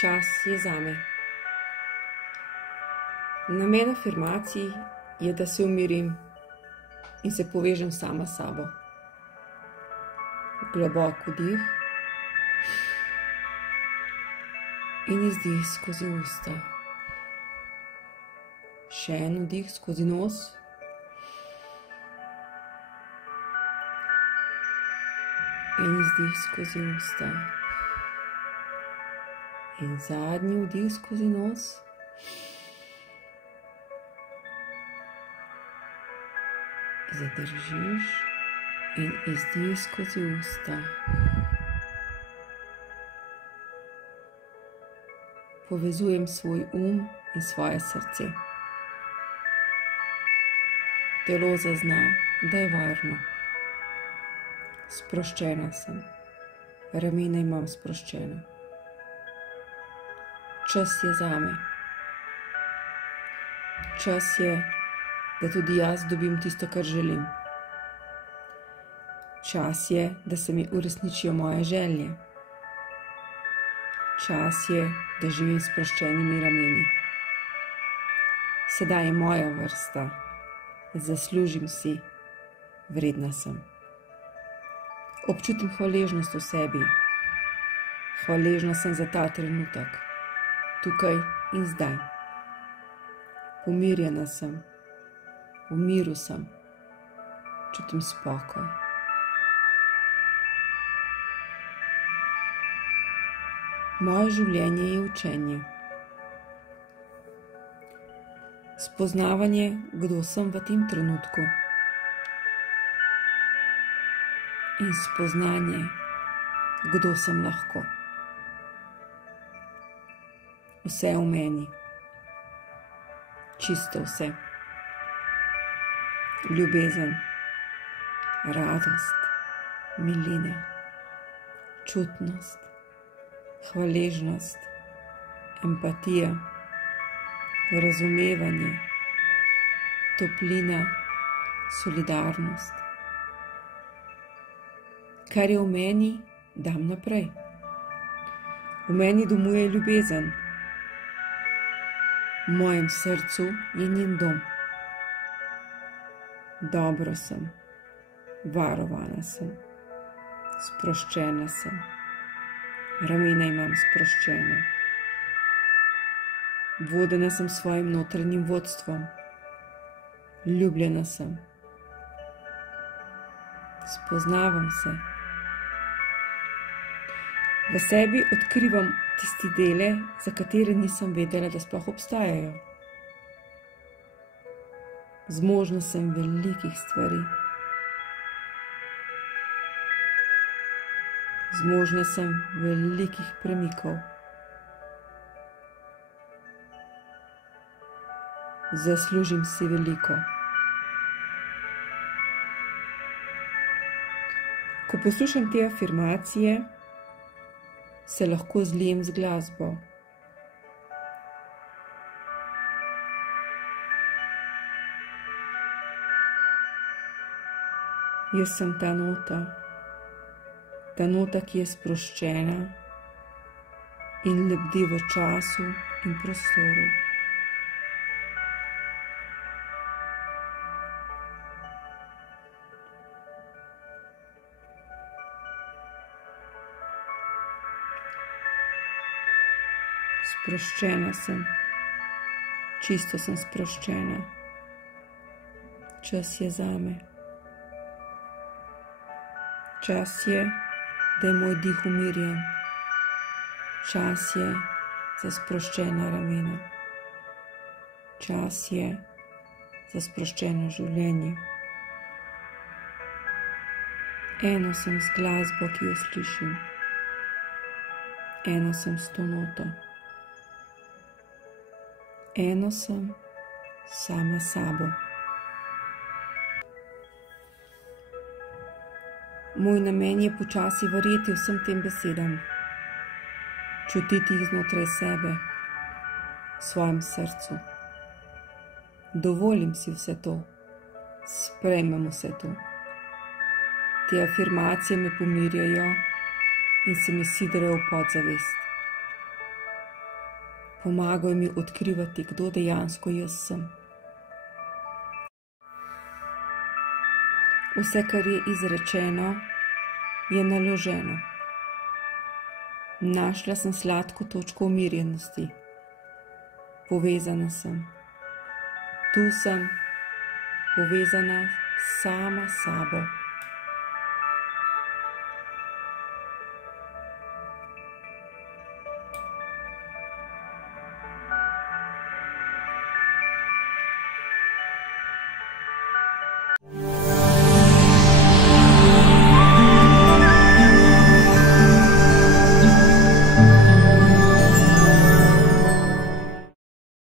Čas je zame. Namen afirmacij je, da se umirim in se povežem sama s sabo. Globok vdih in izdih skozi usta. Še en vdih skozi nos. In izdih skozi usta. In zadnji vdih skozi nos. Zadržiš in izdih skozi usta. Povezujem svoj in svoje srce. Telo zazna, da je varno. Sproščena sem. Ramena imam sproščena. Čas je zame. Čas je, da tudi jaz dobim tisto, kar želim. Čas je, da se mi uresničijo moje želje. Čas je, da živim s sproščenimi rameni. Sedaj je moja vrsta. Zaslužim si. Vredna sem. Občutim hvaležnost v sebi. Hvaležna sem za ta trenutek. Tukaj in zdaj. Pomirjena sem. V miru sem. Čutim spokoj. Moje življenje je učenje. Spoznavanje, kdo sem v tem trenutku. In spoznanje, kdo sem lahko. Vse v meni. Čisto vse. Ljubezen, radost, milina, čutnost, hvaležnost, empatija, razumevanje, toplina, solidarnost. Kar je v meni, dam naprej. V meni domuje ljubezen. V mojem srcu je njen dom. Dobro sem, varovana sem, sproščena sem, ramena imam sproščena. Vodena sem svojim notranjim vodstvom, ljubljena sem. Spoznavam se. V sebi odkrivam tisti dele, za katere nisem vedela, da sploh obstajajo. Zmožna sem velikih stvari. Zmožna sem velikih premikov. Zaslužim si veliko. Ko poslušam te afirmacije, se lahko zlijem z glasbo. Jaz sem ta nota, ki je sproščena in lebdi v času in prostoru. Sproščena sem, čisto sem sproščena. Čas je zame. Čas je, da je moj dih umirjen. Čas je za sproščena ramena. Čas je za sproščeno življenje. Eno sem z glasbo, ki jo slišim. Eno sem s to noto. Eno sem sama sabo. Moj namen je počasi verjeti vsem tem besedam, čutiti jih znotraj sebe, v svojem srcu. Dovolim si vse to, sprejmem vse to. Te afirmacije me pomirjajo in se mi sidrajo v podzavest. Pomagaj mi odkrivati, kdo dejansko jaz sem. Vse, kar je izrečeno, je naloženo. Našla sem sladko točko umirjenosti. Povezana sem. Tu sem, povezana sama s sabo.